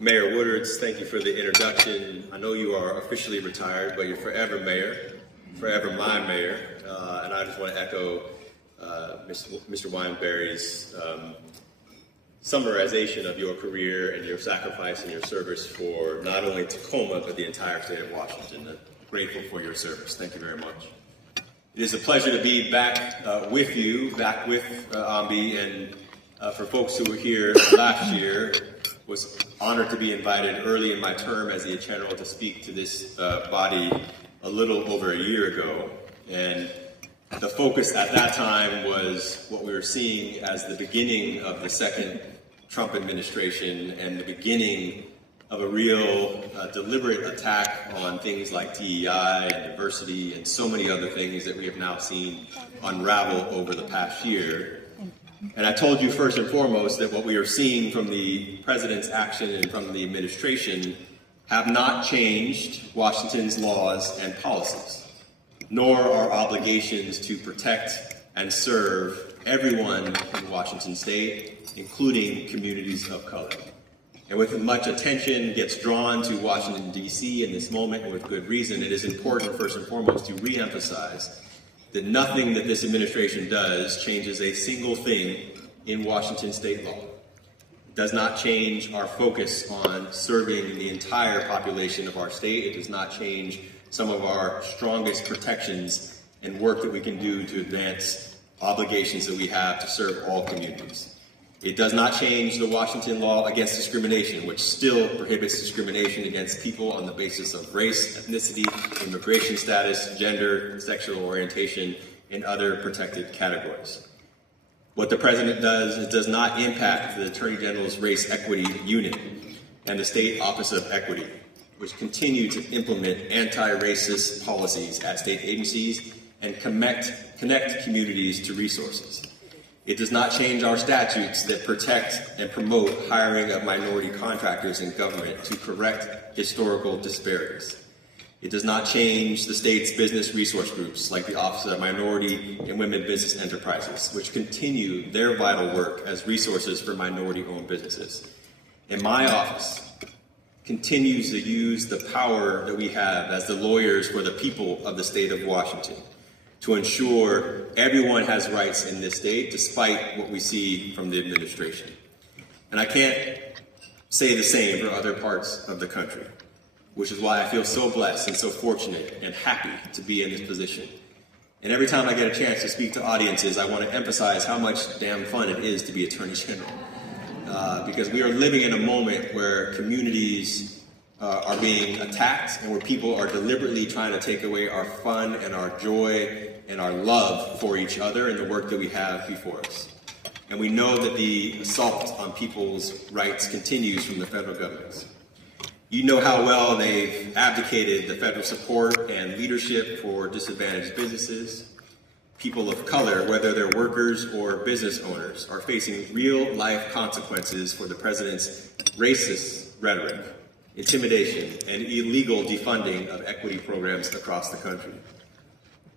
Mayor Woodards, thank you for the introduction. I know you are officially retired, but you're forever mayor, forever my mayor. And I just want to echo Mr. Wineberry's summarization of your career and your sacrifice and your service for not only Tacoma, but the entire state of Washington. I'm grateful for your service. Thank you very much. It is a pleasure to be back with you, back with AWMB, and for folks who were here last year, was honored to be invited early in my term as the General to speak to this body a little over a year ago. And the focus at that time was what we were seeing as the beginning of the second Trump administration and the beginning of a real deliberate attack on things like DEI and diversity and so many other things that we have now seen unravel over the past year. And I told you first and foremost that what we are seeing from the president's action and from the administration have not changed Washington's laws and policies, nor our obligations to protect and serve everyone in Washington state, including communities of color. And with much attention gets drawn to Washington, D.C. in this moment, and with good reason, it is important first and foremost to reemphasize that nothing that this administration does changes a single thing in Washington state law. It does not change our focus on serving the entire population of our state. It does not change some of our strongest protections and work that we can do to advance obligations that we have to serve all communities. It does not change the Washington law against discrimination, which still prohibits discrimination against people on the basis of race, ethnicity, immigration status, gender, sexual orientation, and other protected categories. What the president does is does not impact the Attorney General's Race Equity Unit and the State Office of Equity, which continue to implement anti-racist policies at state agencies and connect communities to resources. It does not change our statutes that protect and promote hiring of minority contractors in government to correct historical disparities. It does not change the state's business resource groups like the Office of Minority and Women Business Enterprises, which continue their vital work as resources for minority-owned businesses. And my office continues to use the power that we have as the lawyers for the people of the state of Washington to ensure everyone has rights in this state, despite what we see from the administration. And I can't say the same for other parts of the country, which is why I feel so blessed and so fortunate and happy to be in this position. And every time I get a chance to speak to audiences, I want to emphasize how much damn fun it is to be Attorney General. Because we are living in a moment where communities are being attacked and where people are deliberately trying to take away our fun and our joy and our love for each other and the work that we have before us. And we know that the assault on people's rights continues from the federal government. You know how well they've abdicated the federal support and leadership for disadvantaged businesses. People of color, whether they're workers or business owners, are facing real-life consequences for the president's racist rhetoric, intimidation, and illegal defunding of equity programs across the country.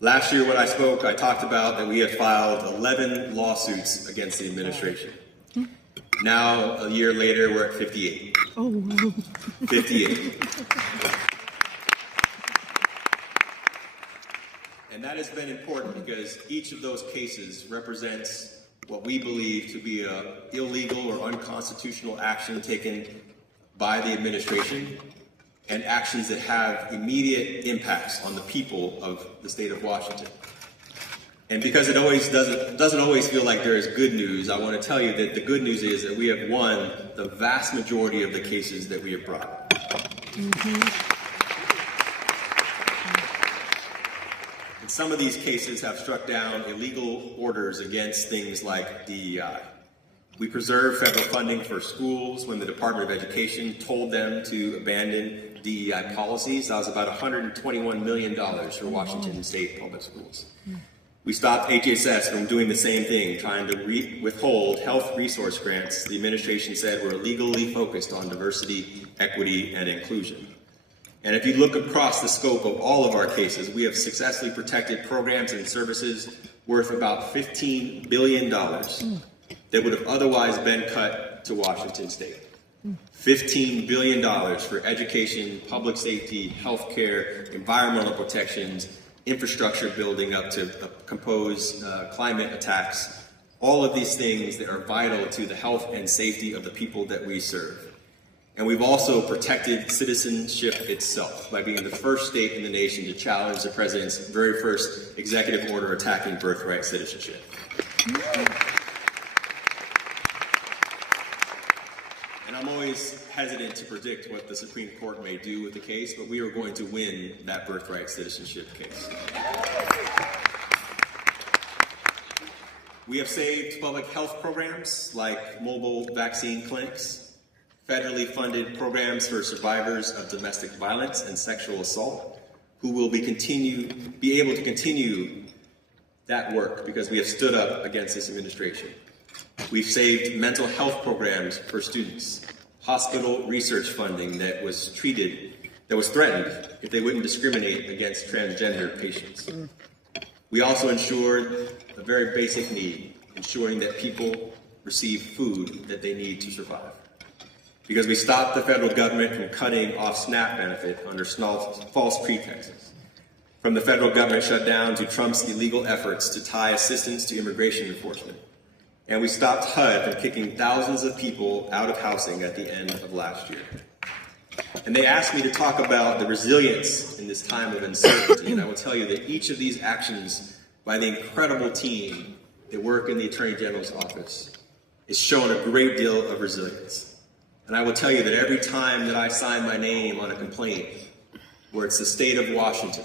Last year when I spoke, I talked about that we had filed 11 lawsuits against the administration. Now, a year later, we're at 58. Oh, wow. 58. And that has been important because each of those cases represents what we believe to be an illegal or unconstitutional action taken by the administration and actions that have immediate impacts on the people of the state of Washington. And because it always doesn't always feel like there is good news, I want to tell you that the good news is that we have won the vast majority of the cases that we have brought. And some of these cases have struck down illegal orders against things like DEI. We preserved federal funding for schools when the Department of Education told them to abandon DEI policies. That was about $121 million for Washington State public schools. We stopped HHS from doing the same thing, trying to withhold health resource grants the administration said were illegally focused on diversity, equity, and inclusion. And if you look across the scope of all of our cases, we have successfully protected programs and services worth about $15 billion that would have otherwise been cut to Washington State. $15 billion for education, public safety, healthcare, environmental protections, infrastructure building up to compose climate attacks, all of these things that are vital to the health and safety of the people that we serve. And we've also protected citizenship itself by being the first state in the nation to challenge the president's very first executive order attacking birthright citizenship. And I'm always hesitant to predict what the Supreme Court may do with the case, but we are going to win that birthright citizenship case. We have saved public health programs like mobile vaccine clinics, federally funded programs for survivors of domestic violence and sexual assault, who will be able to continue that work because we have stood up against this administration. We've saved mental health programs for students, hospital research funding that was threatened if they wouldn't discriminate against transgender patients. We also ensured a very basic need, ensuring that people receive food that they need to survive. Because we stopped the federal government from cutting off SNAP benefit under false pretexts. From the federal government shutdown to Trump's illegal efforts to tie assistance to immigration enforcement. And we stopped HUD from kicking thousands of people out of housing at the end of last year. And they asked me to talk about the resilience in this time of uncertainty, and I will tell you that each of these actions by the incredible team that work in the Attorney General's office is showing a great deal of resilience. And I will tell you that every time that I sign my name on a complaint where it's the state of Washington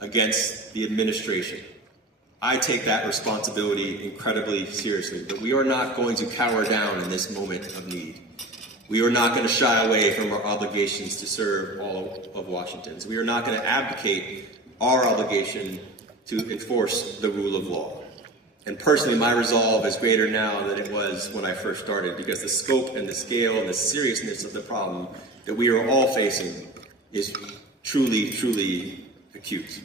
against the administration, I take that responsibility incredibly seriously. But we are not going to cower down in this moment of need. We are not going to shy away from our obligations to serve all of Washingtons. We are not going to abdicate our obligation to enforce the rule of law. And personally, my resolve is greater now than it was when I first started, because the scope and the scale and the seriousness of the problem that we are all facing is truly, truly acute.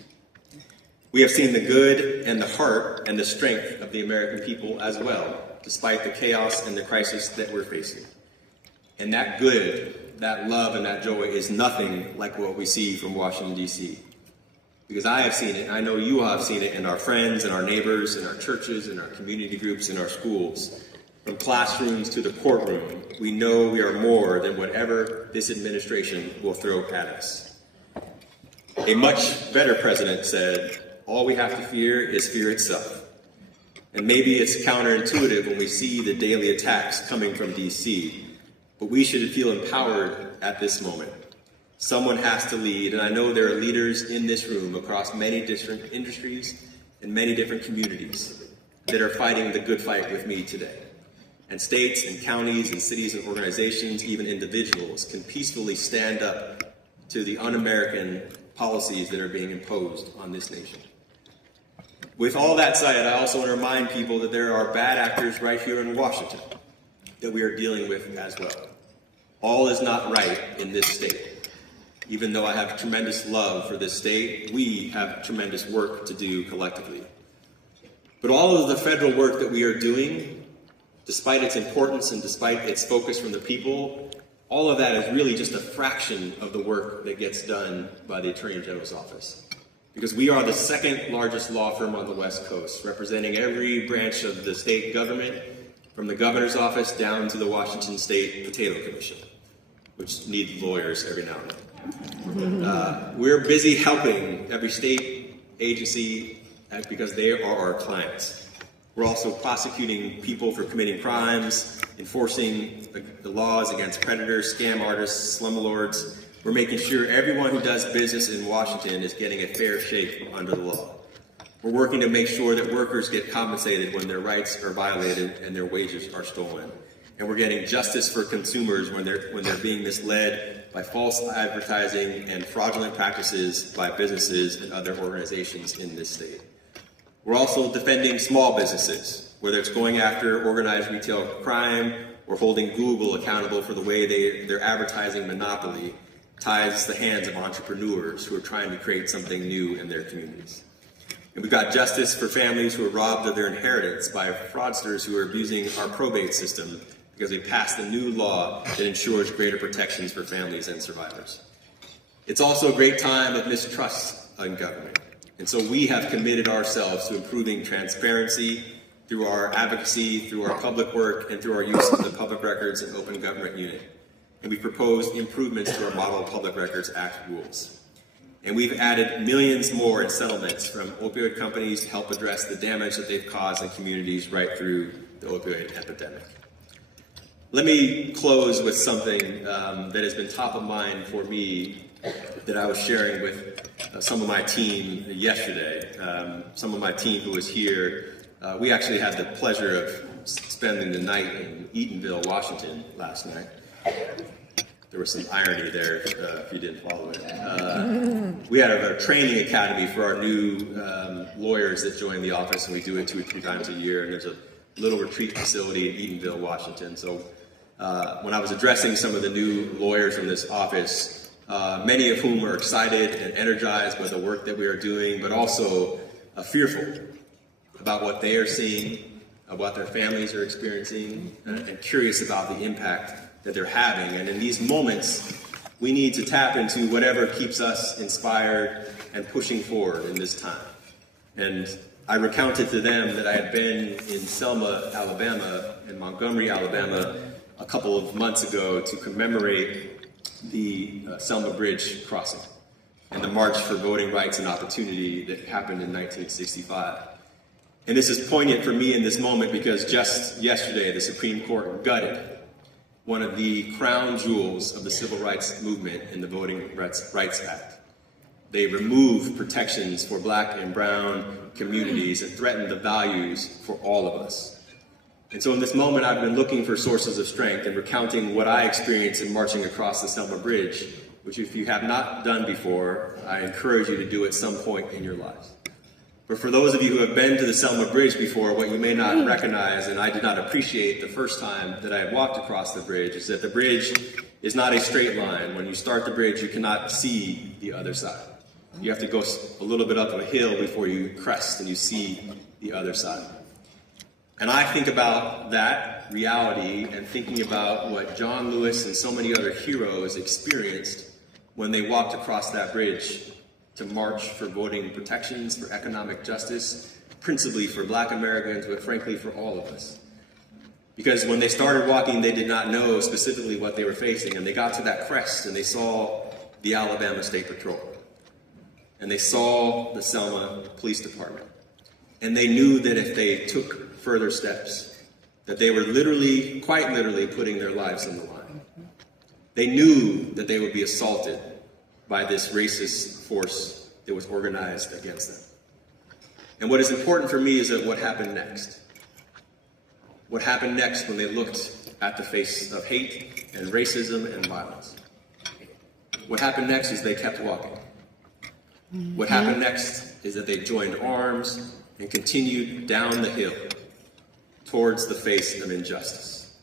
We have seen the good and the heart and the strength of the American people as well, despite the chaos and the crisis that we're facing. And that good, that love, and that joy is nothing like what we see from Washington, D.C. Because I have seen it, I know you all have seen it in our friends and our neighbors, in our churches, in our community groups, in our schools. From classrooms to the courtroom, we know we are more than whatever this administration will throw at us. A much better president said, all we have to fear is fear itself. And maybe it's counterintuitive when we see the daily attacks coming from D.C., but we should feel empowered at this moment. Someone has to lead, and I know there are leaders in this room across many different industries and many different communities that are fighting the good fight with me today. And states and counties and cities and organizations, even individuals, can peacefully stand up to the un-American policies that are being imposed on this nation. With all that said, I also want to remind people that there are bad actors right here in Washington that we are dealing with as well. All is not right in this state. Even though I have tremendous love for this state, we have tremendous work to do collectively. But all of the federal work that we are doing, despite its importance and despite its focus from the people, all of that is really just a fraction of the work that gets done by the Attorney General's office. Because we are the second largest law firm on the West Coast, representing every branch of the state government, from the governor's office down to the Washington State Potato Commission, which need lawyers every now and then. We're busy helping every state agency because they are our clients. We're also prosecuting people for committing crimes, enforcing the laws against predators, scam artists, slumlords. We're making sure everyone who does business in Washington is getting a fair shake under the law. We're working to make sure that workers get compensated when their rights are violated and their wages are stolen. And we're getting justice for consumers when they're being misled by false advertising and fraudulent practices by businesses and other organizations in this state. We're also defending small businesses, whether it's going after organized retail crime or holding Google accountable for the way their advertising monopoly ties the hands of entrepreneurs who are trying to create something new in their communities. And we've got justice for families who are robbed of their inheritance by fraudsters who are abusing our probate system because we passed a new law that ensures greater protections for families and survivors. It's also a great time of mistrust in government. And so we have committed ourselves to improving transparency through our advocacy, through our public work, and through our use of the Public Records and Open Government Unit. And we've proposed improvements to our Model Public Records Act rules. And we've added millions more in settlements from opioid companies to help address the damage that they've caused in communities right through the opioid epidemic. Let me close with something that has been top of mind for me that I was sharing with some of my team yesterday. Some of my team who was here, we actually had the pleasure of spending the night in Eatonville, Washington last night. There was some irony there if you didn't follow it. We had a training academy for our new lawyers that join the office, and we do it 2 or 3 times a year, and there's a little retreat facility in Eatonville, Washington. So when I was addressing some of the new lawyers in this office, many of whom are excited and energized by the work that we are doing, but also fearful about what they are seeing, of what their families are experiencing, and curious about the impact that they're having. And in these moments, we need to tap into whatever keeps us inspired and pushing forward in this time. And I recounted to them that I had been in Selma, Alabama, and Montgomery, Alabama, a couple of months ago to commemorate the Selma Bridge crossing and the March for Voting Rights and Opportunity that happened in 1965. And this is poignant for me in this moment because just yesterday, the Supreme Court gutted one of the crown jewels of the civil rights movement in the Voting Rights Act. They removed protections for Black and brown communities and threatened the values for all of us. And so in this moment, I've been looking for sources of strength and recounting what I experienced in marching across the Selma Bridge, which if you have not done before, I encourage you to do at some point in your lives. But for those of you who have been to the Selma Bridge before, what you may not recognize, and I did not appreciate the first time that I walked across the bridge, is that the bridge is not a straight line. When you start the bridge, you cannot see the other side. You have to go a little bit up a hill before you crest and you see the other side. And I think about that reality and thinking about what John Lewis and so many other heroes experienced when they walked across that bridge to march for voting protections, for economic justice, principally for Black Americans, but frankly for all of us. Because when they started walking, they did not know specifically what they were facing, and they got to that crest and they saw the Alabama State Patrol. And they saw the Selma Police Department. And they knew that if they took further steps, that they were literally, quite literally, putting their lives on the line. They knew that they would be assaulted by this racist force that was organized against them. And what is important for me is that what happened next. What happened next when they looked at the face of hate and racism and violence. What happened next is they kept walking. What happened next is that they joined arms and continued down the hill towards the face of injustice.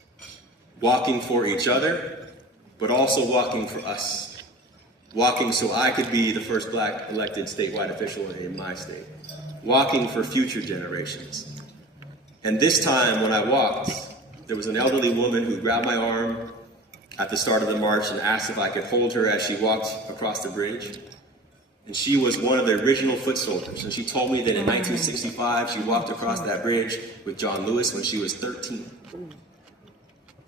Walking for each other, but also walking for us. Walking so I could be the first Black elected statewide official in my state. Walking for future generations. And this time when I walked, there was an elderly woman who grabbed my arm at the start of the march and asked if I could hold her as she walked across the bridge. And she was one of the original foot soldiers. And she told me that in 1965, she walked across that bridge with John Lewis when she was 13.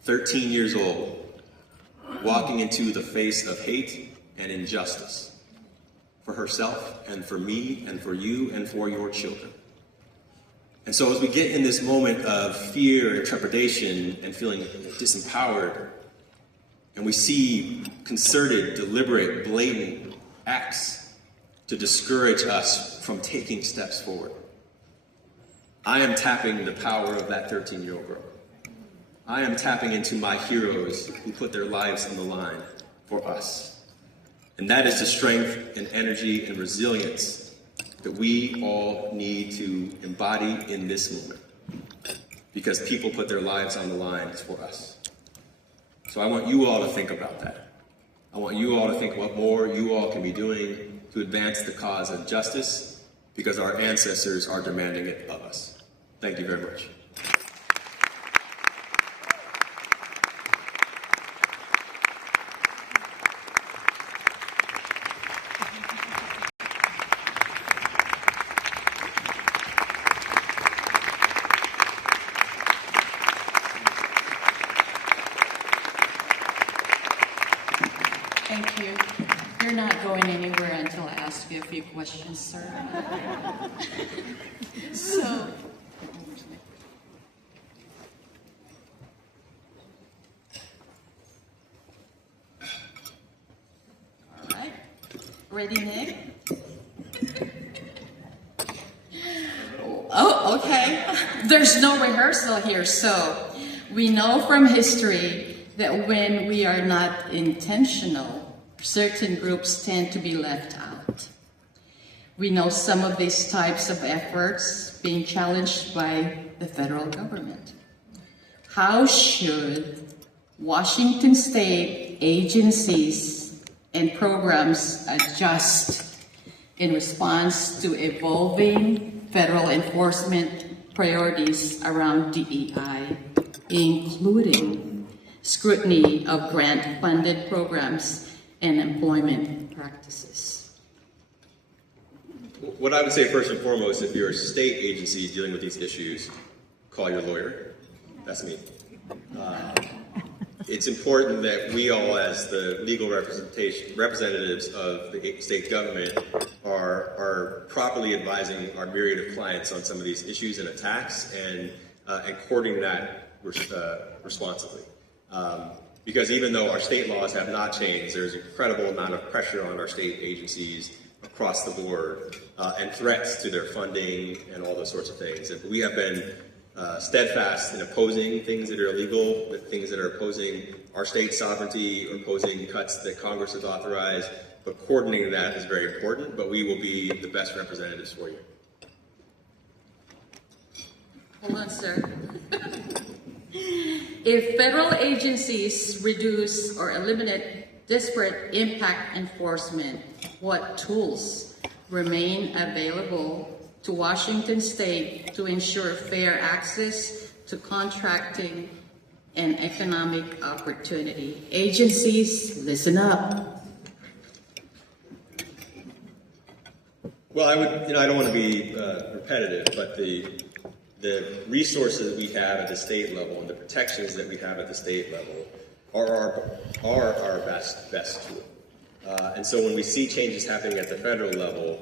13 years old, walking into the face of hate and injustice for herself and for me and for you and for your children. And so as we get in this moment of fear and trepidation and feeling disempowered, and we see concerted, deliberate, blatant acts to discourage us from taking steps forward, I am tapping the power of that 13-year-old girl. I am tapping into my heroes who put their lives on the line for us. And that is the strength and energy and resilience that we all need to embody in this moment. Because people put their lives on the line for us. So I want you all to think about that. I want you all to think what more you all can be doing to advance the cause of justice, because our ancestors are demanding it of us. Thank you very much. Thank you. You're not going anywhere until I ask you a few questions, sir. So, all right. Ready, Nick? Oh, okay. There's no rehearsal here, so we know from history that when we are not intentional, certain groups tend to be left out. We know some of these types of efforts being challenged by the federal government. How should Washington state agencies and programs adjust in response to evolving federal enforcement priorities around DEI, including scrutiny of grant-funded programs and employment practices? What I would say first and foremost, if you're a state agency dealing with these issues, call your lawyer. That's me. It's important that we all, as the legal representatives of the state government, are properly advising our myriad of clients on some of these issues and attacks and courting that responsibly. Because even though our state laws have not changed, there's an incredible amount of pressure on our state agencies across the board and threats to their funding and all those sorts of things. And we have been steadfast in opposing things that are illegal, things that are opposing our state sovereignty or opposing cuts that Congress has authorized, but coordinating that is very important, but we will be the best representatives for you. Hold on, sir. If federal agencies reduce or eliminate disparate impact enforcement, what tools remain available to Washington state to ensure fair access to contracting and economic opportunity? Agencies, listen up. Well, I don't want to be repetitive, but the resources that we have at the state level and the protections that we have at the state level are our best tool. And so when we see changes happening at the federal level,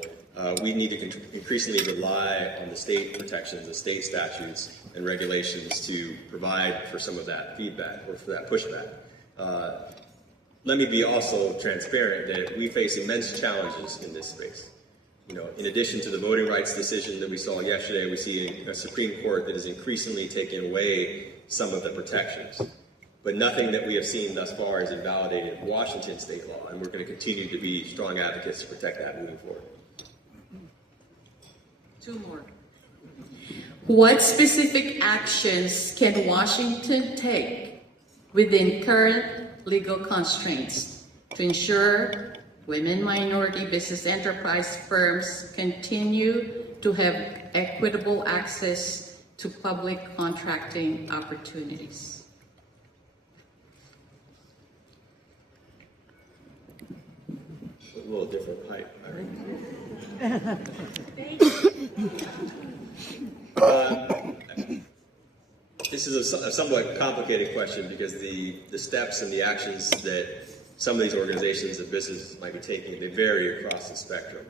we need to increasingly rely on the state protections, the state statutes and regulations to provide for some of that feedback or for that pushback. Let me be also transparent that we face immense challenges in this space. In addition to the voting rights decision that we saw yesterday, we see a Supreme Court that is increasingly taking away some of the protections. But nothing that we have seen thus far has invalidated Washington state law, and we're going to continue to be strong advocates to protect that moving forward. Two more. What specific actions can Washington take within current legal constraints to ensure women minority business enterprise firms continue to have equitable access to public contracting opportunities? A little different height. This is a somewhat complicated question because the steps and the actions that some of these organizations and businesses might be taking, they vary across the spectrum.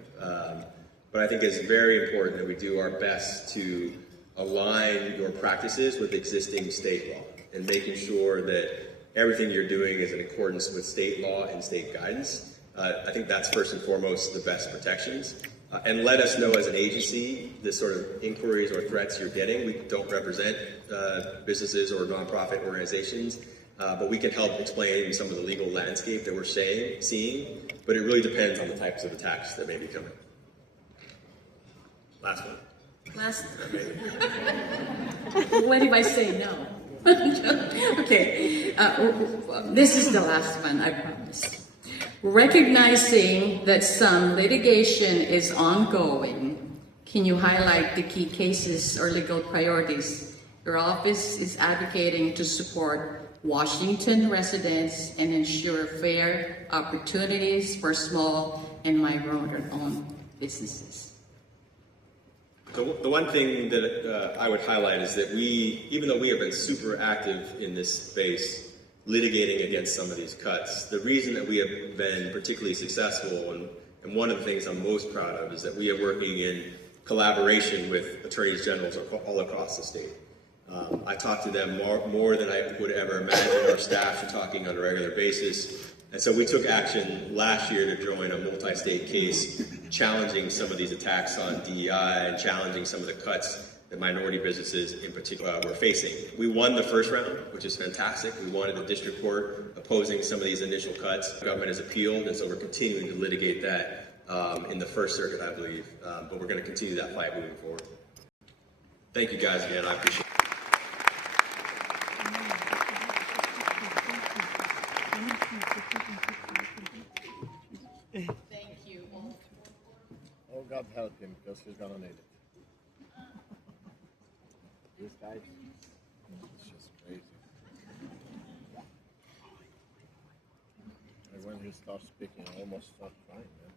But I think it's very important that we do our best to align your practices with existing state law and making sure that everything you're doing is in accordance with state law and state guidance. I think that's first and foremost the best protections. And let us know as an agency the sort of inquiries or threats you're getting. We don't represent businesses or nonprofit organizations, but we can help explain some of the legal landscape that we're seeing, but it really depends on the types of attacks that may be coming. Last one. What if I say no? Okay, this is the last one, I promise. Recognizing that some litigation is ongoing, can you highlight the key cases or legal priorities your office is advocating to support Washington residents and ensure fair opportunities for small and migrant-owned businesses? The one thing that I would highlight is that even though we have been super active in this space, litigating against some of these cuts. The reason that we have been particularly successful, and one of the things I'm most proud of, is that we are working in collaboration with attorneys generals all across the state. I talk to them more than I would ever imagine. Our staff are talking on a regular basis. And so we took action last year to join a multi-state case challenging some of these attacks on DEI and challenging some of the cuts that minority businesses in particular were facing. We won the first round, which is fantastic. We won at the district court opposing some of these initial cuts. The government has appealed, and so we're continuing to litigate that in the First Circuit, I believe. But we're going to continue that fight moving forward. Thank you guys again. I appreciate it. Thank you. Oh, God help him, because he's gonna need it. This guy, it's just crazy. And when he starts speaking, I almost start crying, man.